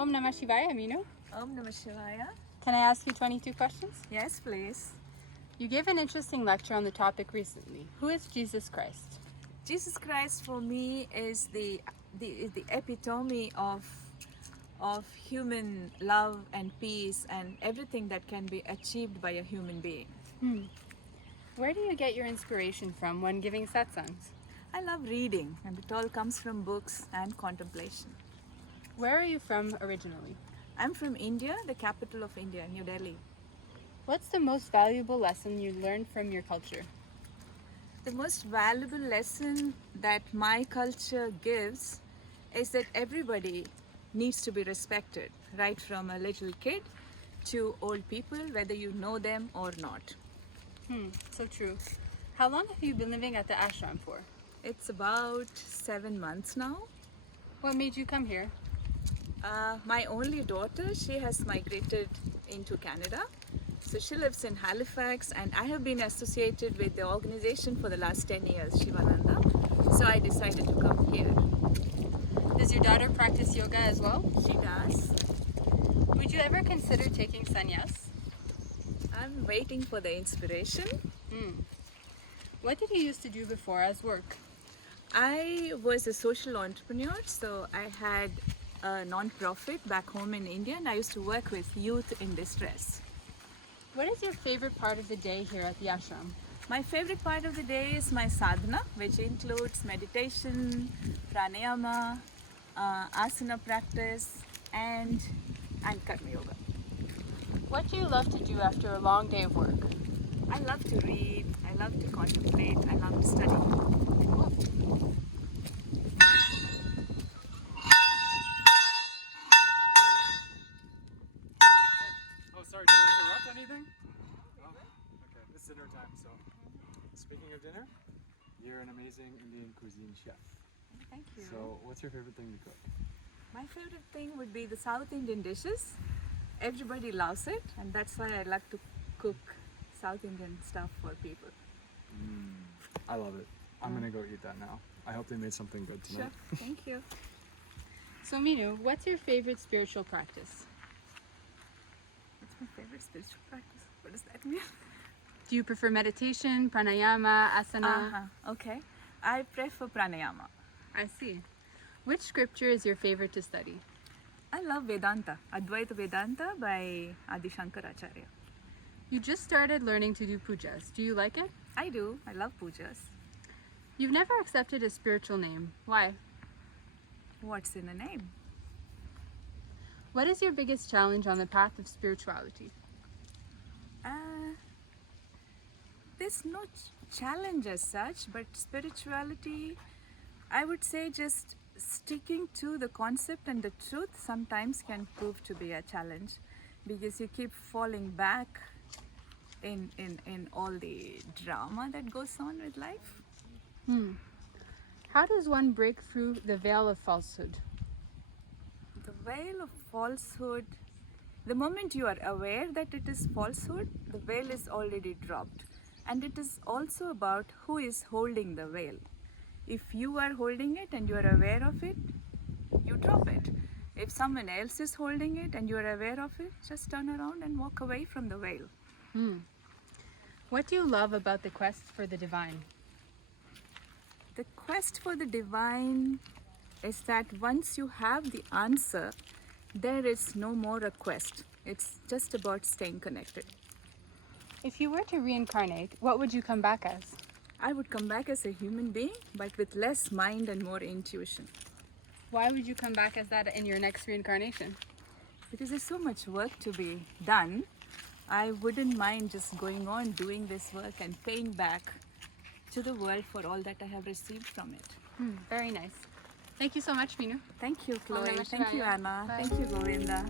Om Namah Shivaya, Meenu. Om Namah Shivaya. Can I ask you 22 questions? Yes, please. You gave an interesting lecture on the topic recently. Who is Jesus Christ? Jesus Christ for me is the epitome of human love and peace and everything that can be achieved by a human being. Where do you get your inspiration from when giving satsangs? I love reading, and it all comes from books and contemplation. Where are you from originally? I'm from India, the capital of India, New Delhi. What's the most valuable lesson you learned from your culture? The most valuable lesson that my culture gives is that everybody needs to be respected, right from a little kid to old people, whether you know them or not. So true. How long have you been living at the ashram for? It's about 7 months now. What made you come here? My only daughter, she has migrated into Canada. So she lives in Halifax, and I have been associated with the organization for the last 10 years, Shivananda. So I decided to come here. Does your daughter practice yoga as well? She does. Would you ever consider taking sannyas? I'm waiting for the inspiration. What did you used to do before as work? I was a social entrepreneur, so I had a non-profit back home in India, and I used to work with youth in distress. What is your favorite part of the day here at the ashram? My favorite part of the day is my sadhana, which includes meditation, pranayama, asana practice, and karma yoga. What do you love to do after a long day of work? I love to read, I love to contemplate, I love to study. Oh, sorry, did I interrupt anything? Oh, okay, it's dinner time, so. Speaking of dinner, you're an amazing Indian cuisine chef. Thank you. So, what's your favorite thing to cook? My favorite thing would be the South Indian dishes. Everybody loves it, and that's why I like to cook South Indian stuff for people. I love it. I'm gonna go eat that now. I hope they made something good Sure, tonight. thank you. So Meenu, what's your favorite spiritual practice? What's my favorite spiritual practice? What does that mean? Do you prefer meditation, pranayama, asana? Okay. I prefer pranayama. I see. Which scripture is your favorite to study? I love Vedanta, Advaita Vedanta by Adi Shankaracharya. You just started learning to do pujas. Do you like it? I do. I love pujas. You've never accepted a spiritual name. Why? What's in a name? What is your biggest challenge on the path of spirituality? There's no challenge as such, but spirituality, I would say just sticking to the concept and the truth sometimes can prove to be a challenge, because you keep falling back in all the drama that goes on with life. How does one break through the veil of falsehood? The veil of falsehood, the moment you are aware that it is falsehood, the veil is already dropped. And it is also about who is holding the veil. If you are holding it and you are aware of it, you drop it. If someone else is holding it and you are aware of it, just turn around and walk away from the veil. What do you love about the quest for the divine? The quest for the divine is that once you have the answer, there is no more a quest. It's just about staying connected. If you were to reincarnate, what would you come back as? I would come back as a human being, but with less mind and more intuition. Why would you come back as that in your next reincarnation? Because there's so much work to be done. I wouldn't mind just going on doing this work and paying back to the world for all that I have received from it. Very nice. Thank you so much, Meenu. Thank you, Chloe. Namah Thank you, Shivaya. Anna. Bye. Thank you, Govinda.